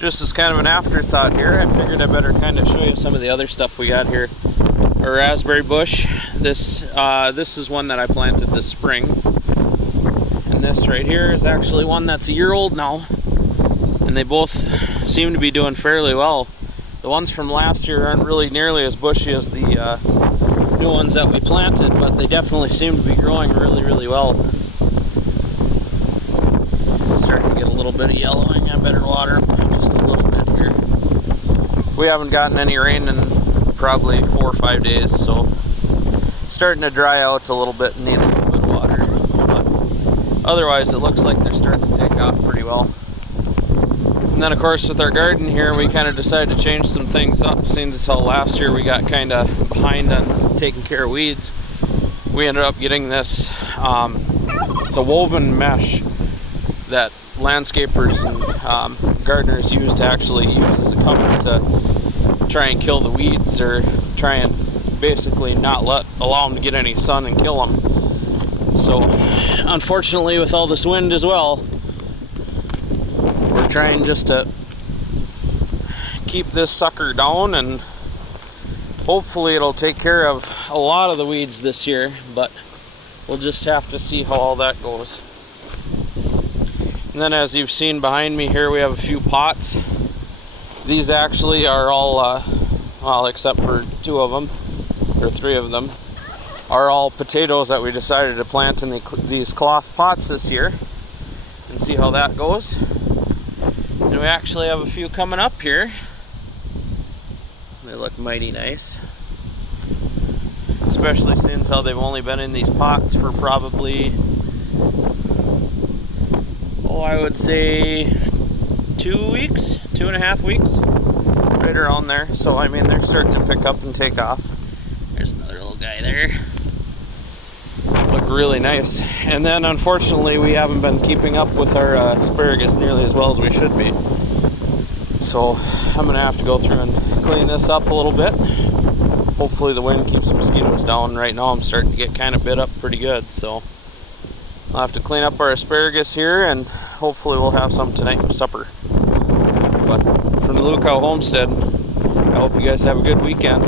just as kind of an afterthought here, I figured I better kind of show you some of the other stuff we got here. A raspberry bush. This is one that I planted this spring. And this right here is actually one that's a year old now. And they both seem to be doing fairly well. The ones from last year aren't really nearly as bushy as the new ones that we planted, but they definitely seem to be growing really, really well. Starting to get a little bit of yellowing. I better water them just a little bit here. We haven't gotten any rain in probably 4 or 5 days, so starting to dry out a little bit and need a little bit of water. But otherwise, it looks like they're starting to take off pretty well. And then, of course, with our garden here, we kind of decided to change some things up. Seeing as how last year we got kind of behind on taking care of weeds, we ended up getting this. It's a woven mesh that landscapers and gardeners use to actually use as a cover to try and kill the weeds, or try and basically not allow them to get any sun and kill them. So, unfortunately, with all this wind as well, we're trying just to keep this sucker down, and hopefully it'll take care of a lot of the weeds this year, but we'll just have to see how all that goes. And then, as you've seen behind me here, we have a few pots. These actually are all, well, except for 2 of them, or 3 of them, are all potatoes that we decided to plant in these cloth pots this year, and see how that goes. And we actually have a few coming up here. They look mighty nice. Especially since how they've only been in these pots for probably, I would say 2 weeks, 2.5 weeks, right around there. So I mean, they're starting to pick up and take off. There's another little guy there. Look really nice. And then unfortunately we haven't been keeping up with our asparagus nearly as well as we should be. So I'm gonna have to go through and clean this up a little bit. Hopefully the wind keeps the mosquitoes down. Right now I'm starting to get kind of bit up pretty good, so I'll have to clean up our asparagus here, and hopefully we'll have some tonight for supper. But from the Lukow Homestead, I hope you guys have a good weekend.